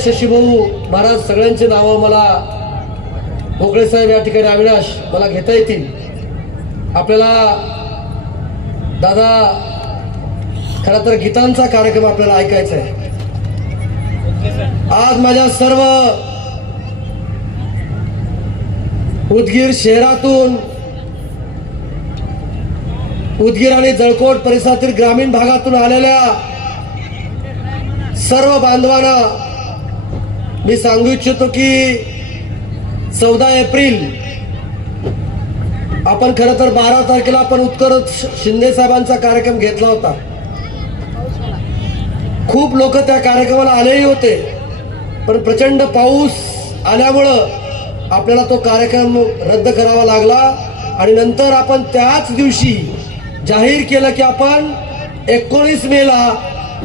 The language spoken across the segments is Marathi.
शशीभाऊ महाराज सगळ्यांची नावं मला मोकळे साहेब या ठिकाणी अविनाश मला घेता येतील. आपल्याला दादा खरं तर गीतांचा कार्यक्रम आपल्याला ऐकायचा आहे. आज माझ्या सर्व उदगीर शहरातून उदगीर आणि जळकोट परिसरातील ग्रामीण भागातून आलेल्या सर्व बांधवांना मी सांगू इच्छितो की चौदा एप्रिल आपण खरं तर बारा तारखेला आपण उत्तर शिंदे साहेबांचा कार्यक्रम घेतला होता. खूप लोक त्या कार्यक्रमाला आलेही होते पण प्रचंड पाऊस आल्यामुळं आपल्याला तो कार्यक्रम रद्द करावा लागला आणि नंतर आपण त्याच दिवशी जाहीर केलं की आपण एकोणीस मेला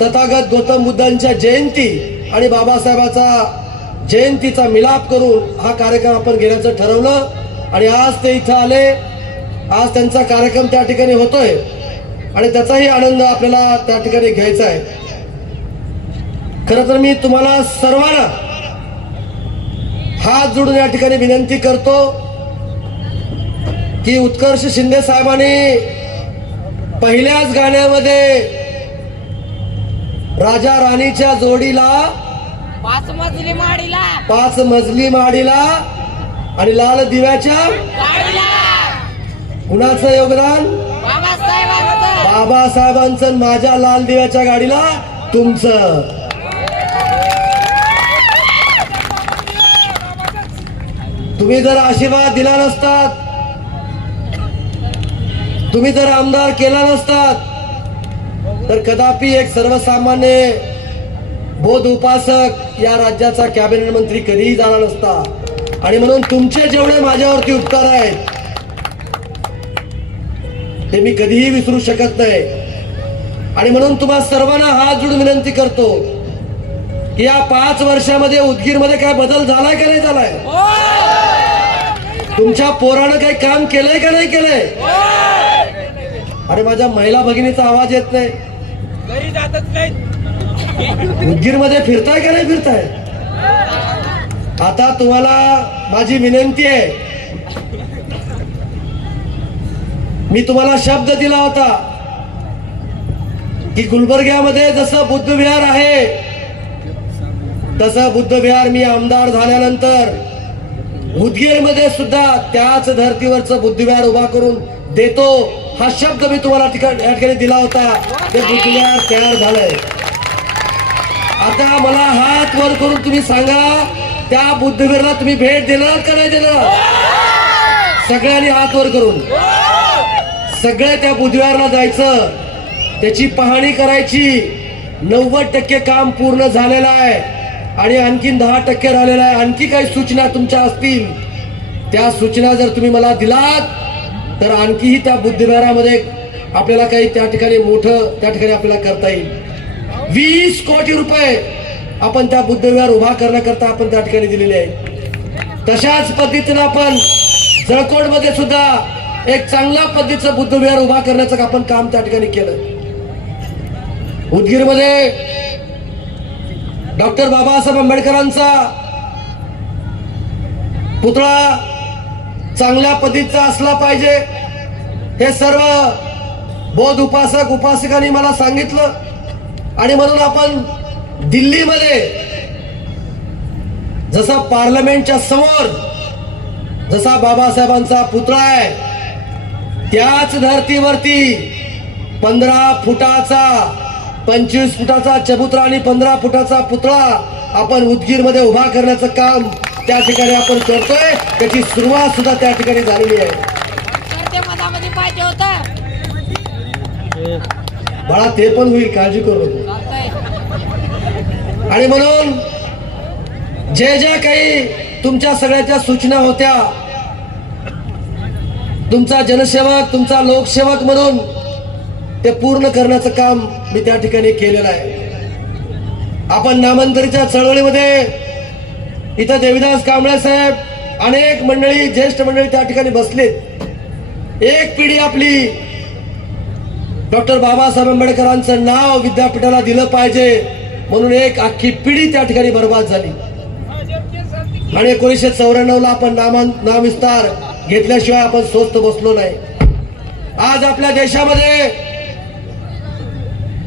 तथागत गौतम बुद्धांच्या जयंती आणि बाबासाहेबाचा जयंतीचा मिलाप करून हा कार्यक्रम आपण घेण्याचं ठरवलं आणि आज ते इथं आले. आज त्यांचा कार्यक्रम त्या ठिकाणी होतोय आणि त्याचाही आनंद आपल्याला त्या ठिकाणी घ्यायचा आहे. खर तर मी तुम्हाला सर्वांना हात जोडून या ठिकाणी विनंती करतो की उत्कर्ष शिंदे साहेबांनी पहिल्याच गाण्यामध्ये राजा राणीच्या जोडीला पाच मजली माडीला. पाच मजली माडीला आणि लाल दिव्याच्या कुणाचं योगदान? बाबासाहेबांचं. माझ्या लाल दिव्याच्या गाडीला तुमचं. तुम्ही जर आशीर्वाद दिला नसतात तुम्ही जर आमदार केला नसतात तर कदापि एक सर्वसामान्य बोध उपासक या राज्याचा कॅबिनेट मंत्री कधीही झाला नसता. आणि म्हणून तुमचे जेवढे माझ्यावरती उपकार आहेत ते मी कधीही विसरू शकत नाही. आणि म्हणून तुम्हा सर्वांना हात जोडून विनंती करतो की या पाच वर्षामध्ये उदगीरमध्ये काय बदल झालाय का नाही झालाय? तुमच्या पोरानं काही काम केलंय का नाही केलंय? अरे माझ्या महिला भगिनीचा आवाज येत नाही. घरी उदगीरमध्ये फिरताय का नाही फिरताय? आता तुम्हाला माझी विनंती आहे. मी तुम्हाला शब्द दिला होता की गुलबर्ग्यामध्ये जसं बुद्ध विहार आहे तसं बुद्ध विहार मी आमदार झाल्यानंतर उदगीरमध्ये सुद्धा त्याच धर्तीवरचं बुद्धविहार उभा करून देतो. हा शब्द मी तुम्हाला ठिकाण या ठिकाणी दिला होता. ते बुद्धविहार तयार झालंय. आता मला हात वर करून तुम्ही सांगा त्या बुद्धवीरला तुम्ही भेट देणार का नाही देणार सगळ्यांनी हात वर करून. सगळ्या त्या बुधवारला जायचं. त्याची पाहणी करायची. नव्वद टक्के काम पूर्ण झालेलं आहे. आणि आणखीन दहा टक्के राहिलेलं आहे. आणखी काही सूचना तुमच्या असतील. त्या सूचना जर तुम्ही मला दिलात तर आणखीही त्या बुद्धविहारामध्ये आपल्याला काही त्या ठिकाणी मोठं त्या ठिकाणी आपल्याला करता येईल. वीस कोटी रुपये आपण त्या बुद्धविहार उभा करण्याकरता आपण त्या ठिकाणी दिलेले आहे तशाच पद्धतीनं आपण जळकोटमध्ये सुद्धा एक चांगल्या पद्धतीचं बुद्धविहार उभा करण्याचं आपण काम त्या ठिकाणी केलं. उदगीरमध्ये डॉक्टर बाबासाहेब आंबेडकरांचा पुतळा चांगल्या पद्धतीचा असला पाहिजे हे सर्व बौद्ध उपासक उपासकांनी मला सांगितलं. आणि म्हणून आपण दिल्लीमध्ये जसा पार्लमेंटच्या समोर जसा बाबासाहेबांचा पुतळा आहे त्याच धर्तीवरती पंधरा फुटाचा पंचवीस फुटाचा चबुतरा आणि पंधरा फुटाचा पुतळा आपण उदगीरमध्ये उभा करण्याचं काम त्या ठिकाणी आपण करतोय. त्याची सुरुवात सुद्धा त्या ठिकाणी झालेली आहे. बाळा ते पण होईल काळजी करू नको. आणि म्हणून जे ज्या काही तुमच्या सगळ्याच्या सूचना होत्या तुमचा जनसेवक तुमचा लोकसेवक म्हणून ते पूर्ण करण्याचं काम मी त्या ठिकाणी केलेलं आहे. आपण नामांतरीच्या चळवळीमध्ये इथं देविदास कांबळे साहेब अनेक मंडळी ज्येष्ठ मंडळी त्या ठिकाणी बसलेत. एक पिढी आपली डॉक्टर बाबासाहेब आंबेडकरांचं नाव विद्यापीठाला दिलं पाहिजे म्हणून एक अख्खी पिढी त्या ठिकाणी बर्बाद झाली. आणि एकोणीसशे चौऱ्याण्णव ला आपण नामान नामविस्तार घेतल्याशिवाय आपण स्वस्त बसलो नाही. आज आपल्या देशामध्ये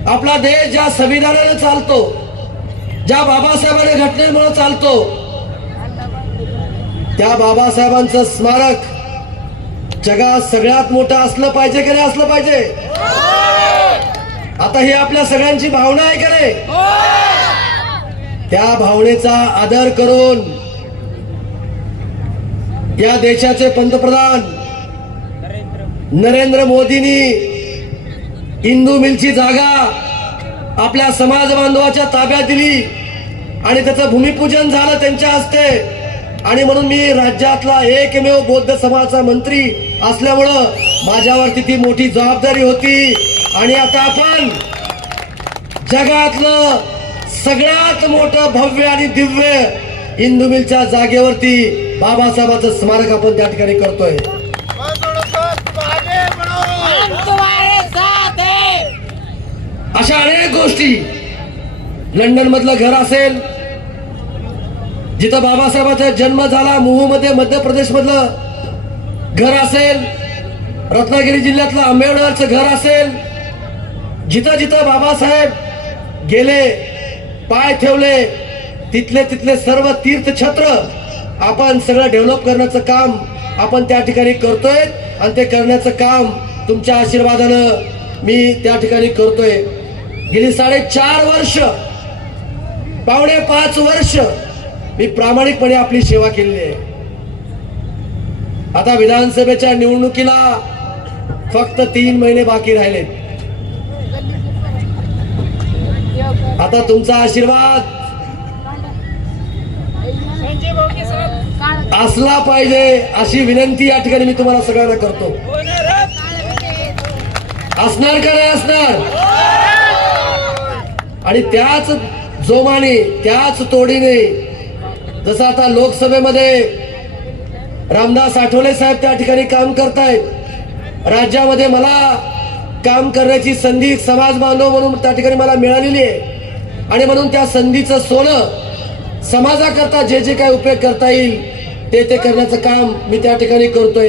आपला देश ज्या संविधानाने चालतो ज्या बाबासाहेबांनी घटनेमुळे चालतो त्या बाबासाहेबांचं स्मारक जगात सगळ्यात मोठं असलं पाहिजे की नाही असलं पाहिजे? आता ही आपल्या सगळ्यांची भावना आहे का नाही? त्या भावनेचा आदर करून या देशाचे पंतप्रधान नरेंद्र मोदींनी इंदू मिलची जागा आपल्या समाज बांधवाच्या ताब्यात दिली आणि त्याचं भूमिपूजन झालं त्यांच्या हस्ते. आणि म्हणून मी राज्यातला एकमेव बौद्ध समाजाचा मंत्री असल्यामुळं माझ्यावरती ती मोठी जबाबदारी होती. आणि आता आपण जगातलं सगळ्यात मोठं भव्य आणि दिव्य हिंदू मिलच्या जागेवरती बाबासाहेबाचं स्मारक आपण त्या ठिकाणी करतोय. अशा अनेक गोष्टी लंडन मधलं घर असेल जिथं बाबासाहेबांचा जन्म झाला मुहू मध्ये मध्य प्रदेश मधलं घर असेल रत्नागिरी जिल्ह्यातलं आंबेडकरचं घर असेल जिथं जिथं बाबासाहेब गेले पाय ठेवले तिथले तिथले सर्व तीर्थछत्र आपण सगळं डेव्हलप करण्याचं काम आपण त्या ठिकाणी करतोय आणि ते करण्याचं काम तुमच्या आशीर्वादानं मी त्या ठिकाणी करतोय. गेली साडेचार वर्ष पावणे पाच वर्ष मी प्रामाणिकपणे आपली सेवा केलेली आहे. आता विधानसभेच्या निवडणुकीला फक्त तीन महिने बाकी राहिलेत. आता तुमचा आशीर्वाद असला पाहिजे अशी विनंती या ठिकाणी मी तुम्हाला सगळ्यांना करतो. असणार का नाही असणार? आणि त्याच जोमाने त्याच तोडीने जसं आता लोकसभेमध्ये रामदास आठवले साहेब त्या ठिकाणी काम करतायत राज्यामध्ये मला काम करण्याची संधी समाज बांधव म्हणून त्या ठिकाणी मला मिळालेली आहे. आणि म्हणून त्या संधीचं सोनं समाजाकरता जे जे काही उपयोग करता येईल ते ते करण्याचं काम मी त्या ठिकाणी करतोय.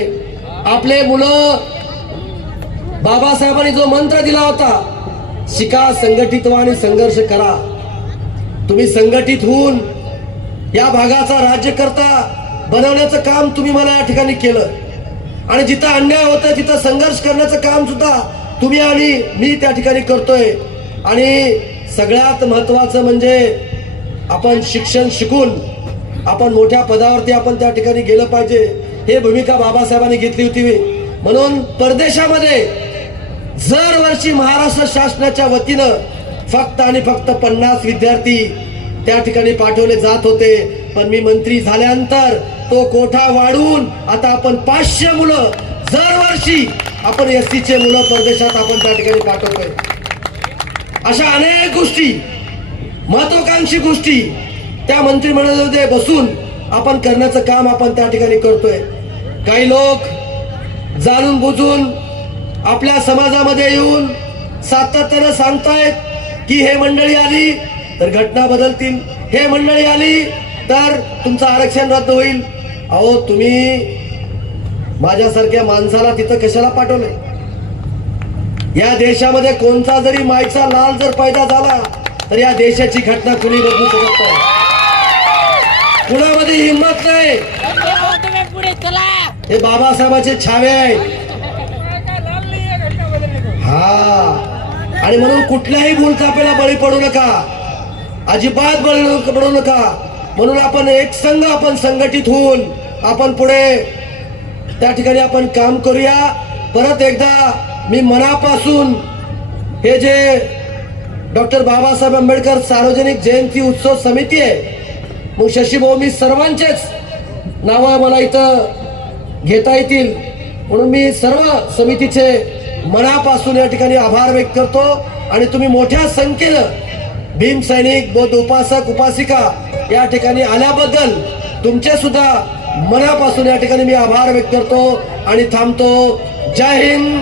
आपले मुलं बाबासाहेबांनी जो मंत्र दिला होता शिका संघटित व्हा आणि संघर्ष करा. तुम्ही संघटित होऊन या भागाचा राज्यकर्ता बनवण्याचं काम तुम्ही मला या ठिकाणी केलं. आणि जिथं अन्याय होतं तिथं संघर्ष करण्याचं काम सुद्धा तुम्ही आणि मी त्या ठिकाणी करतोय. आणि सगळ्यात महत्वाचं म्हणजे आपण शिक्षण शिकून आपण मोठ्या पदावरती आपण त्या ठिकाणी गेलं पाहिजे. हे भूमिका बाबासाहेबांनी घेतली होती. म्हणून परदेशामध्ये दरवर्षी महाराष्ट्र शासनाच्या वतीनं फक्त आणि फक्त पन्नास विद्यार्थी त्या ठिकाणी पाठवले जात होते. पण मी मंत्री झाल्यानंतर तो कोठा वाढून आता आपण पाचशे मुलं दरवर्षी आपण एस टीचे मुलं परदेशात आपण त्या ठिकाणी पाठवतोय. अशा अनेक गोष्टी महत्वाकांक्षी गोष्टी त्या मंत्रिमंडळामध्ये बसून आपण करण्याचं काम आपण त्या ठिकाणी करतोय. काही लोक जाणून बुजून आपल्या समाजामध्ये येऊन सातत्यानं सांगतायत की हे मंडळी आली तर घटना बदलतील. हे मंडळी आली तर तुमचं आरक्षण रद्द होईल. अहो तुम्ही माझ्यासारख्या माणसाला तिथं कशाला पाठवलंय? या देशामध्ये कोणता जरी मायचा लाल जर पैदा झाला तर या देशाची घटना कुणी बदलू शकत नाही. कुणामध्ये हिंमत नाही? हे बाबासाहेबाचे छावे आहेत हा. आणि म्हणून कुठल्याही भूलथापेला बळी पडू नका. अजिबात बळी पडू नका. म्हणून आपण एक संघ आपण संघटित होऊन आपण पुढे त्या ठिकाणी आपण काम करूया. परत एकदा मी मनापासून हे जे डॉक्टर बाबासाहेब आंबेडकर सार्वजनिक जयंती उत्सव समिती आहे मग शशीभाऊ मी सर्वांचेच नावं मला इथं घेता येतील. म्हणून मी सर्व समितीचे मनापासून या ठिकाणी आभार व्यक्त करतो. आणि तुम्ही मोठ्या संख्येनं भीम सैनिक बौद्ध उपासक उपासिका या ठिकाणी आल्याबद्दल तुमचे सुद्धा मनापासून या ठिकाणी मी आभार व्यक्त करतो. आणि थांबतो. जय हिंद.